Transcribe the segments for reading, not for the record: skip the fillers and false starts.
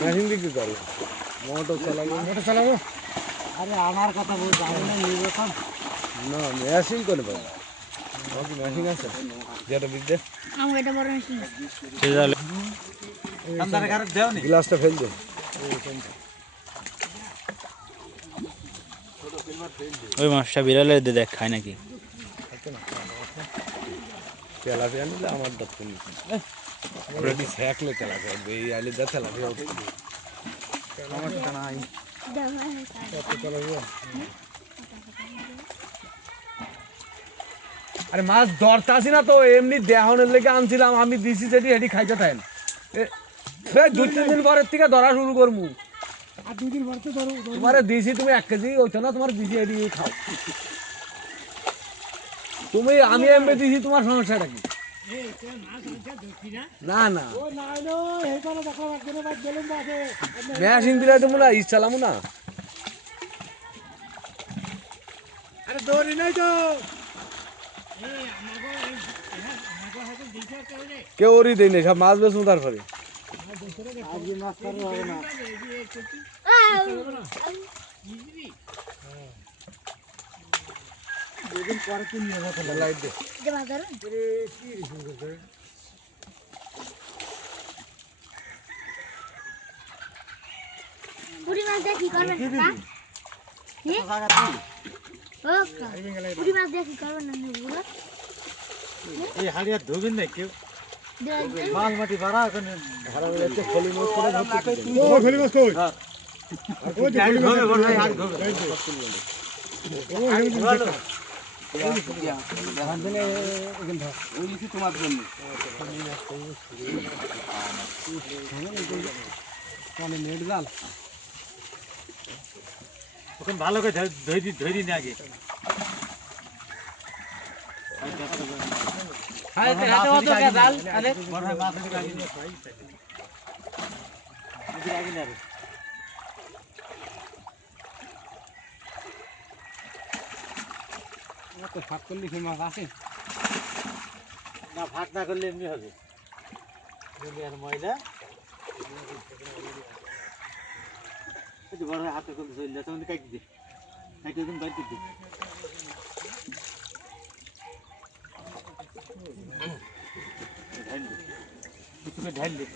Machine দিকে করো, motor চালাবো। আরে আমার কথা বল, জানি না নির্বাচন না মেশিন করে পাবো। আমার কি মেশিন আছে যেটা বিদ্যে? আমার এটা বড় মেশিন। গ্লাসটা ফেল দে। ওই মাছটা বিড়ালে দেখ খায় নাকি? তেলাপিয়া নিলে আমার দপ্তর নিতে ওরা কি ছ্যাঁকলে তেলাপিয়া এই আইলে যা তেলাপিয়া সমস্যা নাই। আরে মাছ ধরতে আসি না তো, এমনি দেহনের লেগে আনছিলাম আমি, দিছি যেটি হেঁটি খাইতে থাকেন। 2-3 দিন পরের থেকে ধরা শুরু করবো। আর 2 দিন পর তো ধরো তোমারে দিছি, তুমি 1 কেজি হইতো না, তোমার দিছি এটি খাও তুমি। আমি এমনি দিছি, তোমার সমস্যাটা কি? না না ও নাই নো এই করে দেখো একজনের বাদ গেলুম বাসে মেশিন দিলে তুমি না ইচ্ছালামু না। আরে দৌড়ি নাই তো কেউ ওরই দেয় না, সব মাছ বেচবো তারপরে। আজকে মাছ পারো হবে না দুদিন পরে তো নিয়ে যাবো লাইট দে। যে বাজার কি রিসিভ করতে পুরি মাছ দিয়ে কি করবেন কাকা? ও কাকা, পুরি মাছ দিয়ে কি করবেন না বুড়ো? এই হাড়িয়া ধুবেন না কেউ দিয়ে মাল মাটি ভরা ওখানে ভাড়া হচ্ছে খলি মাছ করে ধরতে ও খলি মাছ কই ওই যে খলি মাছ ধরে হাড়ি ধরে ও এই যে ধান দিলে এখান ধর ওই কি তোমার জন্য মানে নেট জাল ওখানে ভালো করে ধরি না আগে হাতে হাতে ওতো জাল আরে বড় মাছ দিকে আগে না রে তো ফাঁক করলে কি মাছ আছে না ফাঁক না করলে এমনি হবে দুনিয়ার ময়লা বড় হাতে করে ধরলে তখন কাটি দে কাটি একদম বাড়ি দে ঢাল দে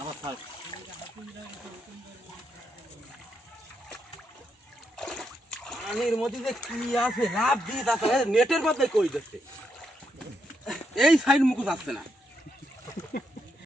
আমার থাক পানির মধ্যে যে কি আছে লাভ দিয়ে যাচ্ছে নেটের মধ্যে কই যাচ্ছে এই সাইড মুখ যাচ্ছে না